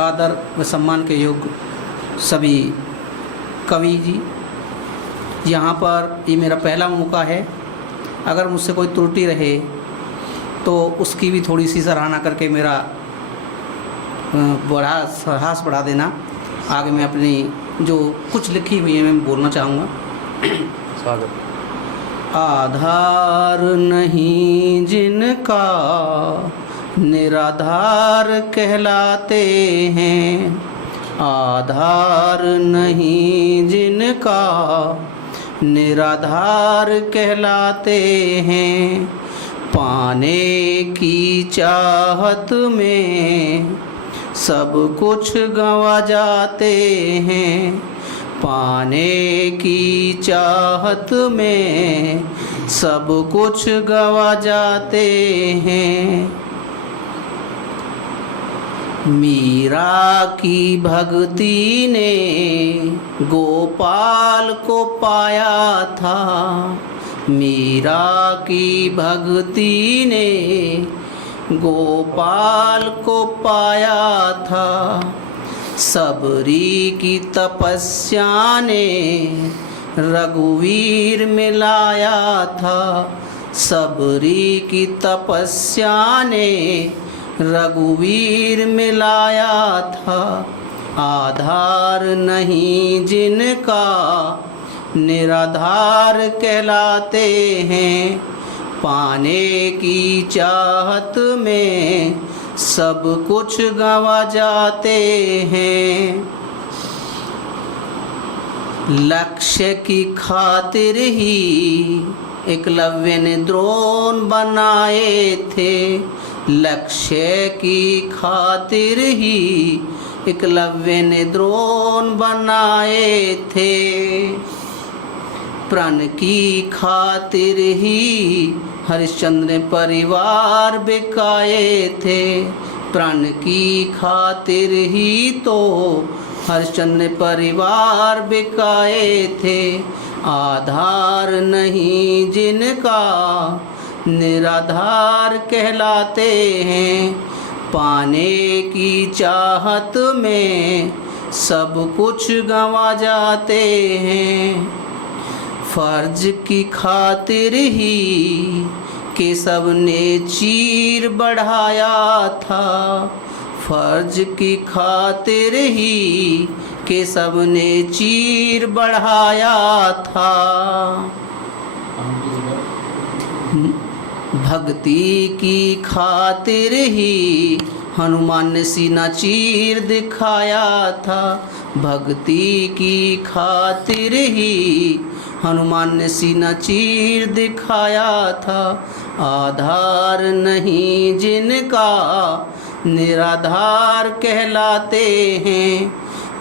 आदर व सम्मान के योग्य सभी कवि जी, यहाँ पर ये मेरा पहला मौका है। अगर मुझसे कोई त्रुटि रहे तो उसकी भी थोड़ी सी सराहना करके मेरा साहस बढ़ा देना। आगे मैं अपनी जो कुछ लिखी हुई है मैं बोलना चाहूँगा। स्वागत। आधार नहीं जिनका निराधार कहलाते हैं, आधार नहीं जिनका निराधार कहलाते हैं। पाने की चाहत में सब कुछ गंवा जाते हैं, पाने की चाहत में सब कुछ गंवा जाते हैं। मीरा की भक्ति ने गोपाल को पाया था, मीरा की भक्ति ने गोपाल को पाया था। सबरी की तपस्या ने रघुवीर मिलाया था, सबरी की तपस्या ने रघुवीर मिलाया था। आधार नहीं जिनका निराधार कहलाते हैं, पाने की चाहत में सब कुछ गंवा जाते हैं। लक्ष्य की खातिर ही एकलव्य ने द्रोण बनाए थे, लक्ष्य की खातिर ही एकलव्य ने द्रोण बनाए थे। प्रण की खातिर ही हरिश्चंद्र ने परिवार बिकाए थे, प्रण की खातिर ही तो हरिश्चंद्र ने परिवार बिकाए थे। आधार नहीं जिनका निराधार कहलाते हैं, पाने की चाहत में सब कुछ गंवा जाते हैं। फर्ज की खातिर ही केशव ने चीर बढ़ाया था, फर्ज की खातिर ही केशव ने चीर बढ़ाया था। भक्ति की खातिर ही हनुमान ने सीना चीर दिखाया था, भक्ति की खातिर ही हनुमान ने सीना चीर दिखाया था। आधार नहीं जिनका निराधार कहलाते हैं,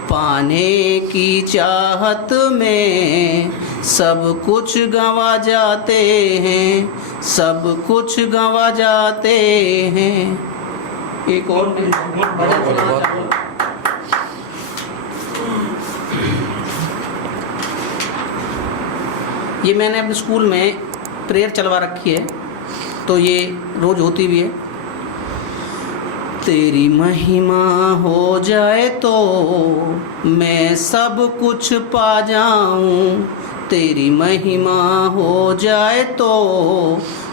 पाने की चाहत में सब कुछ गंवा जाते हैं, सब कुछ गंवा जाते हैं। एक और ये मैंने अपने स्कूल में प्रेयर चलवा रखी है, तो ये रोज़ होती भी है। तेरी महिमा हो जाए तो मैं सब कुछ पा जाऊं, तेरी महिमा हो जाए तो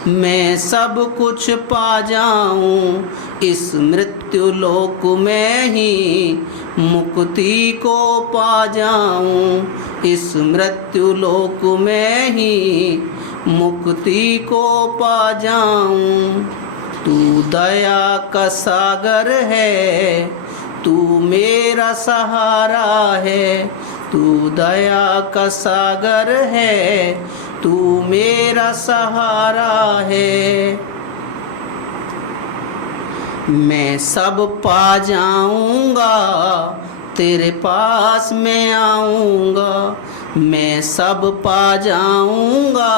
मैं सब कुछ पा जाऊं। इस मृत्यु लोक में ही मुक्ति को पा जाऊं, इस मृत्यु लोक में ही मुक्ति को पा जाऊं। तू दया का सागर है, तू मेरा सहारा है, तू दया का सागर है, तू मेरा सहारा है। मैं सब पा जाऊंगा, तेरे पास मैं आऊंगा, मैं सब पा जाऊंगा,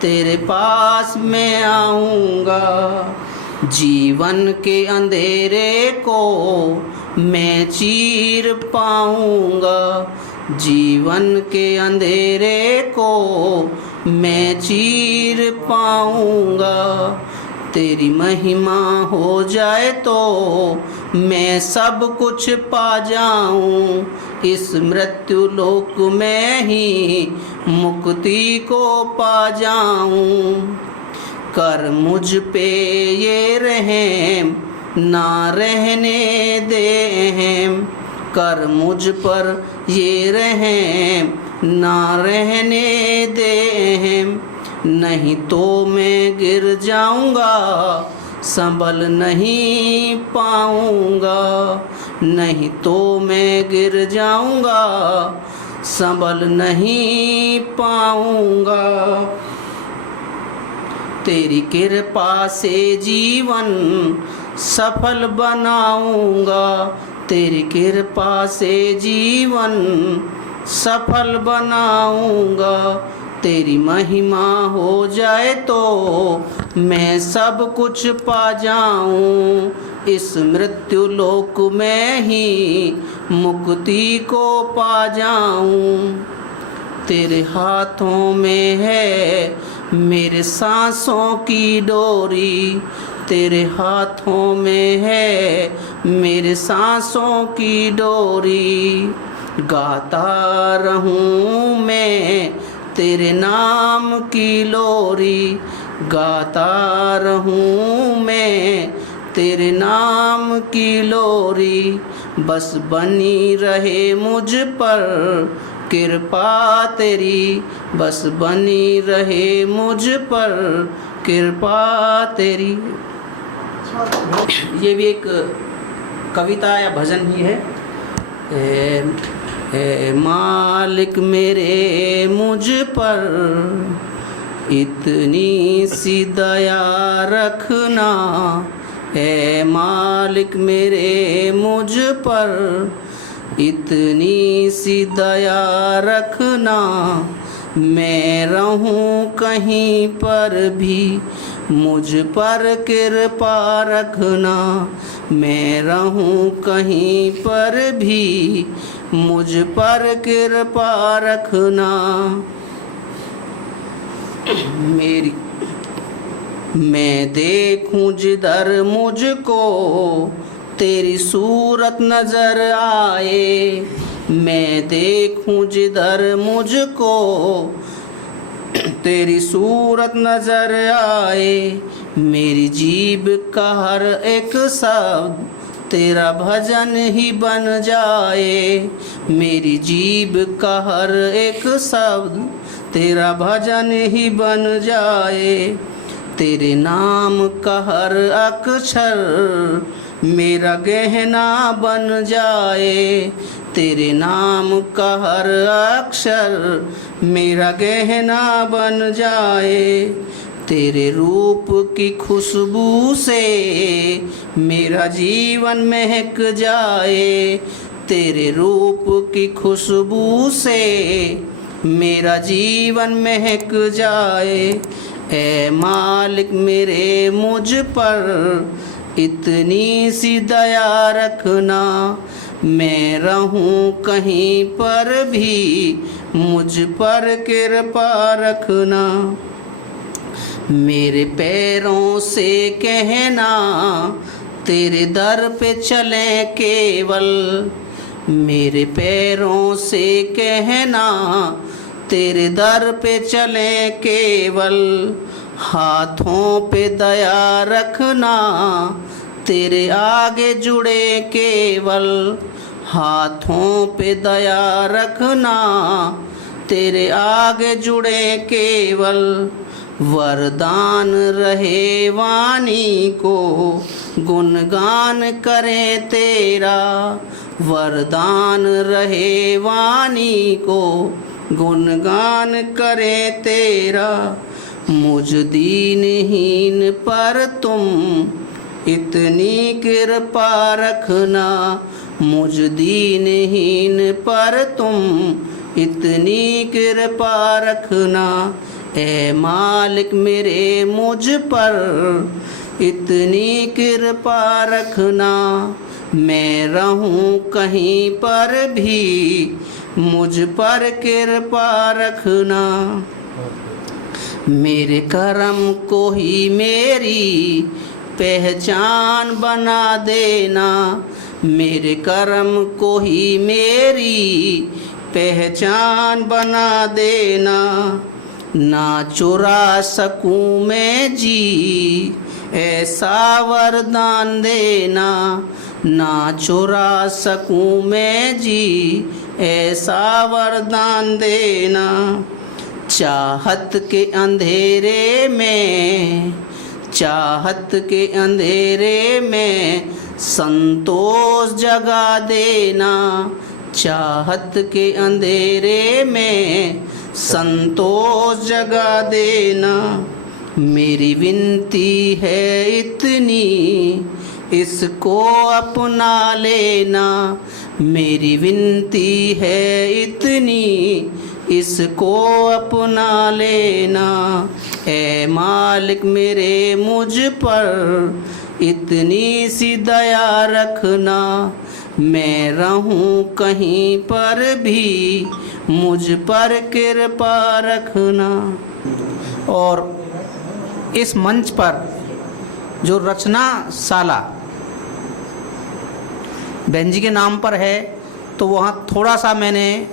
तेरे पास मैं आऊंगा। जीवन के अंधेरे को मैं चीर पाऊंगा, जीवन के अंधेरे को मैं चीर पाऊंगा। तेरी महिमा हो जाए तो मैं सब कुछ पा जाऊं, इस मृत्यु लोक में ही मुक्ति को पा जाऊं। कर मुझ पे ये रहम, ना रहने दे अहम। कर मुझ पर ये रहम, ना रहने दे अहम। नहीं तो मैं गिर जाऊंगा, संभल नहीं पाऊंगा। नहीं तो मैं गिर जाऊंगा, संभल नहीं पाऊंगा। तेरी कृपा से जीवन सफल बनाऊंगा। तेरी कृपा से जीवन सफल बनाऊंगा। तेरी महिमा हो जाए तो मैं सब कुछ पा जाऊं, इस मृत्यु लोक में ही मुक्ति को पा जाऊं। तेरे हाथों में है मेरे सांसों की डोरी। तेरे हाथों में है मेरे सांसों की डोरी। गाता रहूं मैं तेरे नाम की लोरी। गाता रहूं मैं तेरे नाम की लोरी। बस बनी रहे मुझ पर कृपा तेरी। बस बनी रहे मुझ पर कृपा तेरी। ये भी एक कविता या भजन ही है। ए मालिक मेरे मुझ पर इतनी सी दया रखना। ए मालिक मेरे मुझ पर इतनी सी दया रखना। मैं रहूं कहीं पर भी मुझ पर कृपा रखना। मैं रहूं कहीं पर भी मुझ पर कृपा रखना। मेरी मैं देखूं जिधर मुझको तेरी सूरत नजर आए। मैं देखूं जिधर मुझको तेरी सूरत नजर आए। मेरी जीभ का हर एक शब्द तेरा भजन ही बन जाए। मेरी जीभ का हर एक शब्द तेरा भजन ही बन जाए। तेरे नाम का हर अक्षर मेरा गहना बन जाए। तेरे नाम का हर अक्षर मेरा गहना बन जाए। तेरे रूप की खुशबू से मेरा जीवन महक जाए। तेरे रूप की खुशबू से मेरा जीवन महक जाए। ऐ मालिक मेरे मुझ पर इतनी सी दया रखना। मैं रहूं कहीं पर भी मुझ पर कृपा रखना। मेरे पैरों से कहना तेरे दर पे चलें केवल। मेरे पैरों से कहना तेरे दर पे चलें केवल। हाथों पे दया रखना तेरे आगे जुड़े केवल। हाथों पे दया रखना तेरे आगे जुड़े केवल। वरदान रहे वाणी को गुणगान करें तेरा। वरदान रहे वाणी को गुणगान करें तेरा। मुझ दीनहीन पर तुम इतनी कृपा रखना। मुझ दीनहीन पर तुम इतनी कृपा रखना। ऐ मालिक मेरे मुझ पर इतनी कृपा रखना। मैं रहूं कहीं पर भी मुझ पर कृपा रखना। मेरे कर्म को ही मेरी पहचान बना देना, मेरे कर्म को ही मेरी पहचान बना देना। ना चुरा सकूं मैं जी, ऐसा वरदान देना। ना चुरा सकूं मैं जी, ऐसा वरदान देना। चाहत के अंधेरे में, चाहत के अंधेरे में संतोष जगा देना। चाहत के अंधेरे में संतोष जगा देना। मेरी विनती है इतनी, इसको अपना लेना। मेरी विनती है इतनी, इसको अपना लेना। ऐ मालिक मेरे मुझ पर इतनी सी दया रखना, मैं रहूं कहीं पर भी मुझ पर कृपा रखना। और इस मंच पर जो रचनाशाला बहन जी के नाम पर है, तो वहाँ थोड़ा सा मैंने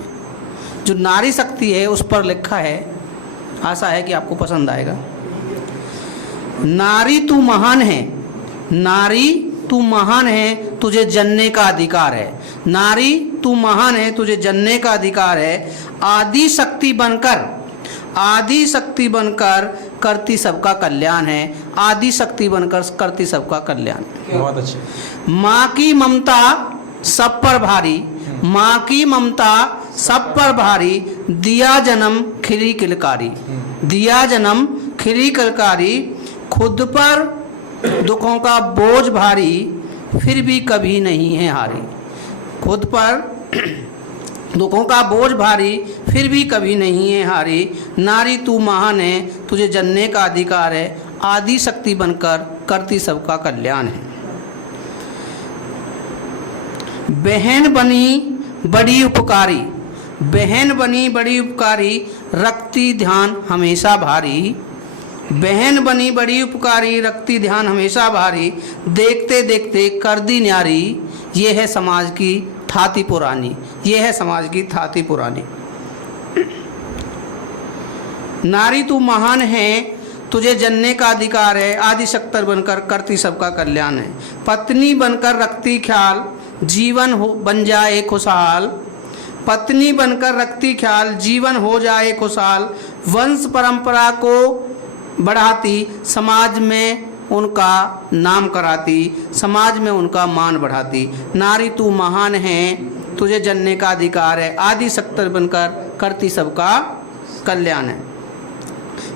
जो नारी शक्ति है उस पर लिखा है। आशा है कि आपको पसंद आएगा। नारी तू महान है, नारी तू महान है, तुझे जनने का अधिकार है। नारी तू महान है, तुझे जनने का अधिकार है। आदि शक्ति बनकर, आदि शक्ति बनकर करती सबका कल्याण है। आदि शक्ति बनकर करती सबका कल्याण। बहुत अच्छे। माँ की ममता सब पर भारी, माँ की ममता सब पर भारी। दिया जन्म खिली किलकारी, दिया जन्म खिली किलकारी। खुद पर दुखों का बोझ भारी, फिर भी कभी नहीं है हारी। खुद पर दुखों का बोझ भारी, फिर भी कभी नहीं है हारी। नारी तू महान है, तुझे जनने का अधिकार है। आदि शक्ति बनकर करती सबका कल्याण है। बहन बनी बड़ी उपकारी, बहन बनी बड़ी उपकारी। रखती ध्यान हमेशा भारी, बहन बनी बड़ी उपकारी। रखती ध्यान हमेशा भारी। देखते देखते कर दी न्यारी, ये है समाज की थाती पुरानी, ये है समाज की थाती पुरानी। नारी तू महान है, तुझे जनने का अधिकार है। आदि शक्ति बनकर करती सबका कल्याण है। पत्नी बनकर रखती ख्याल, जीवन हो बन जाए खुशहाल। पत्नी बनकर रखती ख्याल, जीवन हो जाए खुशहाल। वंश परंपरा को बढ़ाती, समाज में उनका नाम कराती, समाज में उनका मान बढ़ाती। नारी तू महान है, तुझे जनने का अधिकार है। आदि शक्ति बनकर करती सबका कल्याण है।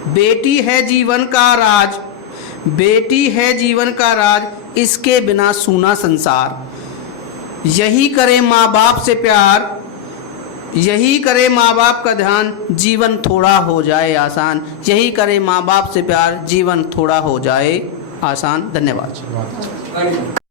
बेटी है जीवन का राज, बेटी है जीवन का राज। इसके बिना सूना संसार। यही करे माँ बाप से प्यार, यही करे माँ बाप का ध्यान। जीवन थोड़ा हो जाए आसान, यही करे माँ बाप से प्यार। जीवन थोड़ा हो जाए आसान। धन्यवाद।